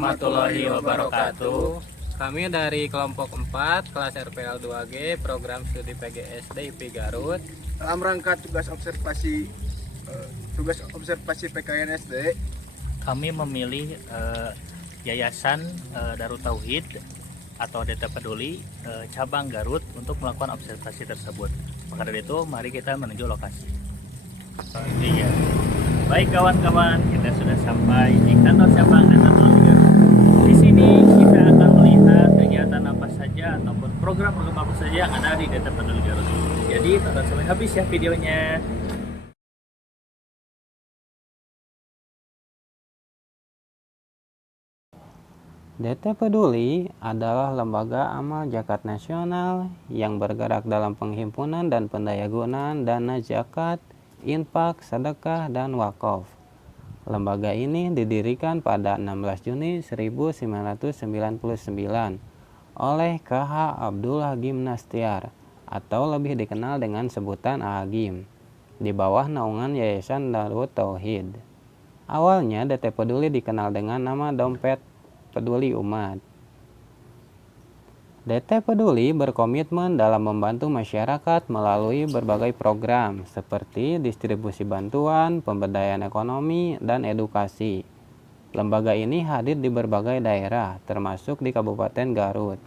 warahmatullahi wabarakatuh. Kami dari kelompok 4 kelas RPL 2G program studi PGSD IP Garut. Dalam rangka tugas observasi PKNSD, Kami memilih Yayasan Darut Tauhid atau DT Peduli cabang Garut untuk melakukan observasi tersebut. Maka dari itu, mari kita menuju lokasi. Iya. Baik kawan-kawan, kita sudah sampai di kantor cabang DT Peduli Garut. Di sini kita akan melihat kegiatan apa saja ataupun program-program apa saja yang ada di DT Peduli Garut. Jadi tonton sampai habis ya videonya. DT Peduli adalah lembaga amal zakat nasional yang bergerak dalam penghimpunan dan pendayagunaan dana zakat, infak, sedekah, dan wakaf. Lembaga ini didirikan pada 16 Juni 1999 oleh KH Abdul Hagim Nastiar atau lebih dikenal dengan sebutan Ahagim di bawah naungan Yayasan Darut Tauhid. Awalnya DT Peduli dikenal dengan nama Dompet Peduli Umat. DT Peduli berkomitmen dalam membantu masyarakat melalui berbagai program seperti distribusi bantuan, pemberdayaan ekonomi, dan edukasi. Lembaga ini hadir di berbagai daerah, termasuk di Kabupaten Garut.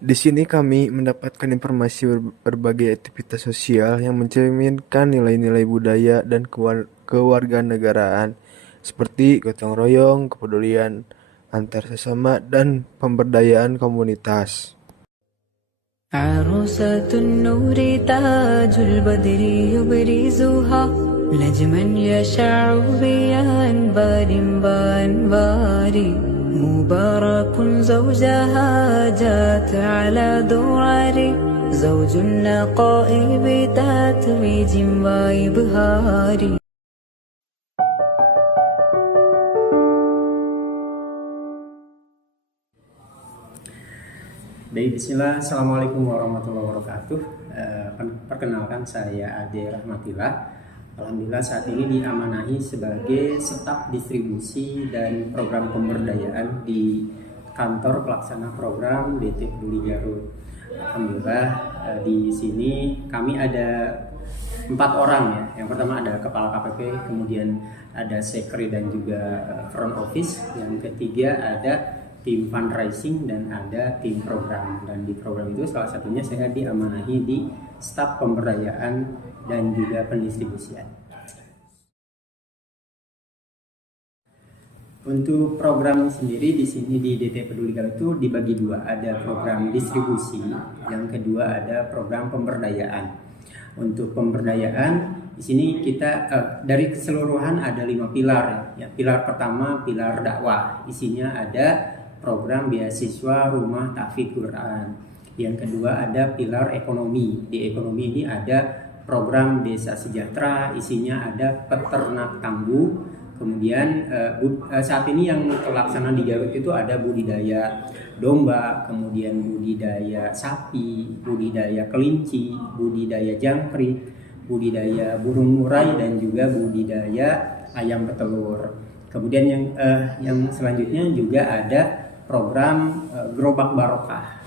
di sini kami mendapatkan informasi berbagai aktivitas sosial yang mencerminkan nilai-nilai budaya dan kewarganegaraan seperti gotong royong, kepedulian antar sesama, dan pemberdayaan komunitas. عروسة النور تاج البدر يبرزها نجما يشع بأنبار بأنبار مبارك زوجها جات على درر زوج النقاء بتتويج وإبهار. Baik, bismillah. Assalamualaikum warahmatullahi wabarakatuh. Perkenalkan, saya Ade Rahmatillah. Alhamdulillah saat ini diamanahi sebagai staf distribusi dan program pemberdayaan di kantor pelaksana program DT Peduli Garut. Alhamdulillah di sini kami ada 4 orang ya. Yang pertama ada kepala KPP, kemudian ada sekre dan juga front office. Yang ketiga ada tim fundraising dan ada tim program, dan di program itu salah satunya saya diamanahi di staf pemberdayaan dan juga pendistribusian. Untuk program sendiri di sini di DT Peduli Garut itu dibagi dua, ada program distribusi, yang kedua ada program pemberdayaan. Untuk pemberdayaan di sini kita dari keseluruhan ada 5 pilar ya. Pilar pertama pilar dakwah, isinya ada program beasiswa rumah tahfidz Quran. Yang kedua ada pilar ekonomi. Di ekonomi ini ada program desa sejahtera, isinya ada peternak tambu. Kemudian saat ini yang terlaksana di Garut itu ada budidaya domba, kemudian budidaya sapi, budidaya kelinci, budidaya jangkrik, budidaya burung murai, dan juga budidaya ayam petelur. Kemudian yang selanjutnya juga ada program gerobak barokah.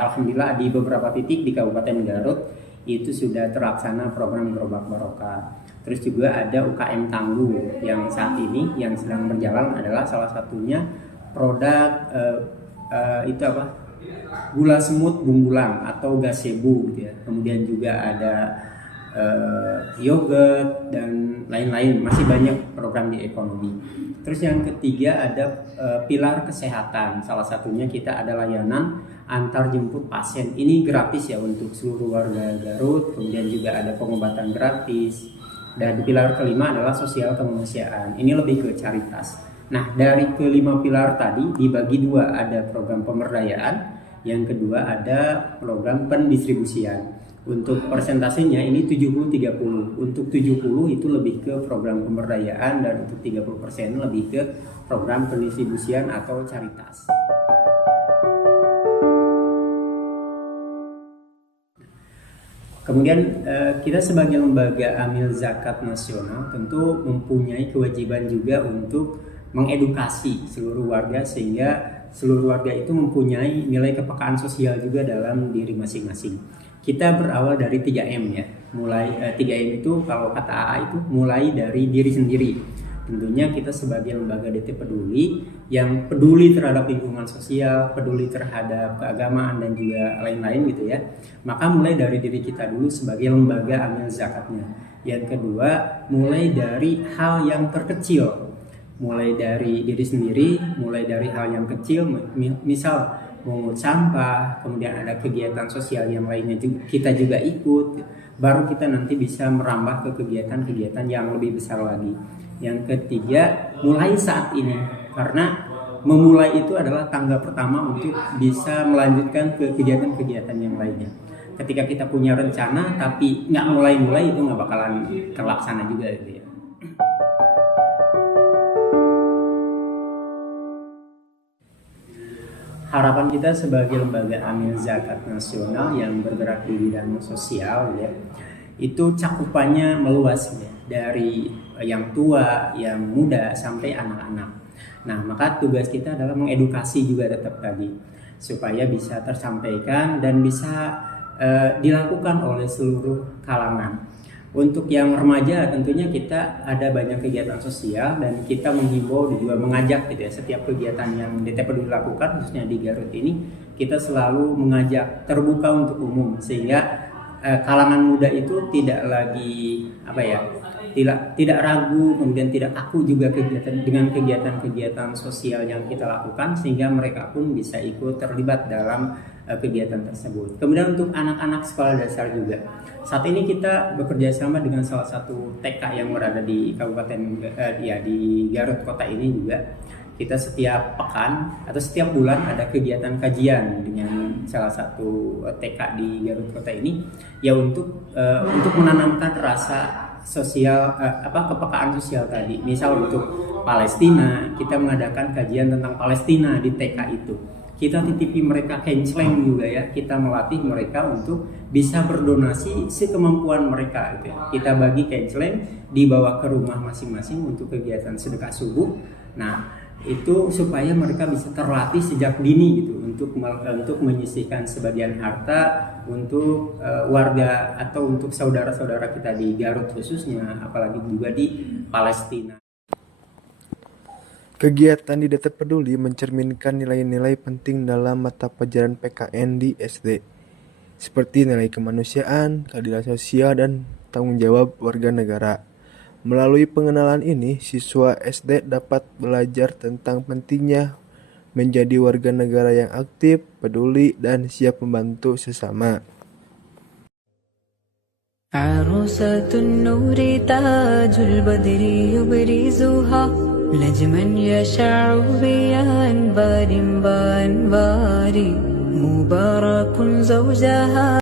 Alhamdulillah di beberapa titik di Kabupaten Garut itu sudah terlaksana program gerobak barokah. Terus juga ada UKM Tangguh yang saat ini yang sedang berjalan adalah salah satunya produk itu apa? Gula semut bumbulang atau gazebo gitu ya. Kemudian juga ada yogurt dan lain-lain, masih banyak program di ekonomi. Terus yang ketiga ada pilar kesehatan, salah satunya kita ada layanan antar jemput pasien, ini gratis ya untuk seluruh warga Garut. Kemudian juga ada pengobatan gratis, dan pilar kelima adalah sosial kemanusiaan, ini lebih ke caritas. Nah, dari kelima pilar tadi dibagi dua, ada program pemberdayaan, yang kedua ada program pendistribusian. Untuk persentasenya ini 70-30. Untuk 70 itu lebih ke program pemberdayaan, dan untuk 30% lebih ke program pendistribusian atau caritas. Kemudian kita sebagai lembaga amil zakat nasional tentu mempunyai kewajiban juga untuk mengedukasi seluruh warga sehingga seluruh warga itu mempunyai nilai kepekaan sosial juga dalam diri masing-masing. Kita berawal dari 3M ya. Mulai 3M itu kalau kata AA itu mulai dari diri sendiri. Tentunya kita sebagai lembaga DT Peduli yang peduli terhadap lingkungan sosial, peduli terhadap keagamaan dan juga lain-lain gitu ya. Maka mulai dari diri kita dulu sebagai lembaga amil zakatnya. Yang kedua, mulai dari hal yang terkecil. Mulai dari diri sendiri, mulai dari hal yang kecil, misal mengut sampah, kemudian ada kegiatan sosial yang lainnya kita juga ikut, baru kita nanti bisa merambah ke kegiatan-kegiatan yang lebih besar lagi. Yang ketiga, mulai saat ini, karena memulai itu adalah tangga pertama untuk bisa melanjutkan ke kegiatan-kegiatan yang lainnya. Ketika kita punya rencana tapi nggak mulai-mulai, itu nggak bakalan terlaksana juga gitu ya. Harapan kita sebagai lembaga amil zakat nasional yang bergerak di bidang sosial ya, itu cakupannya meluas ya, dari yang tua, yang muda sampai anak-anak. Nah, maka tugas kita adalah mengedukasi juga tetap tadi supaya bisa tersampaikan dan bisa dilakukan oleh seluruh kalangan. Untuk yang remaja tentunya kita ada banyak kegiatan sosial dan kita menghimbau dan juga mengajak gitu ya, setiap kegiatan yang DT Peduli lakukan khususnya di Garut ini kita selalu mengajak terbuka untuk umum sehingga kalangan muda itu tidak lagi tidak ragu, kemudian tidak kaku juga dengan kegiatan-kegiatan sosial yang kita lakukan sehingga mereka pun bisa ikut terlibat dalam kegiatan tersebut. Kemudian untuk anak-anak sekolah dasar juga, saat ini kita bekerja sama dengan salah satu TK yang berada di Kabupaten di Garut Kota ini juga. Kita setiap pekan atau setiap bulan ada kegiatan kajian dengan salah satu TK di Garut Kota ini ya untuk menanamkan rasa sosial kepekaan sosial tadi. Misal untuk Palestina, kita mengadakan kajian tentang Palestina di TK itu. Kita titipi mereka kenceleng juga ya. Kita melatih mereka untuk bisa berdonasi sekemampuan mereka gitu ya. Kita bagi kenceleng dibawa ke rumah masing-masing untuk kegiatan sedekah subuh. Nah, itu supaya mereka bisa terlatih sejak dini gitu untuk menyisihkan sebagian harta untuk warga atau untuk saudara-saudara kita di Garut khususnya, apalagi juga di Palestina. Kegiatan di DT Peduli mencerminkan nilai-nilai penting dalam mata pelajaran PKN di SD, seperti nilai kemanusiaan, keadilan sosial, dan tanggung jawab warga negara. Melalui pengenalan ini, siswa SD dapat belajar tentang pentingnya menjadi warga negara yang aktif, peduli, dan siap membantu sesama. عروسة النور تاج البدر يبرزها نجما يشع بأنبار بأنبار مبارك زوجها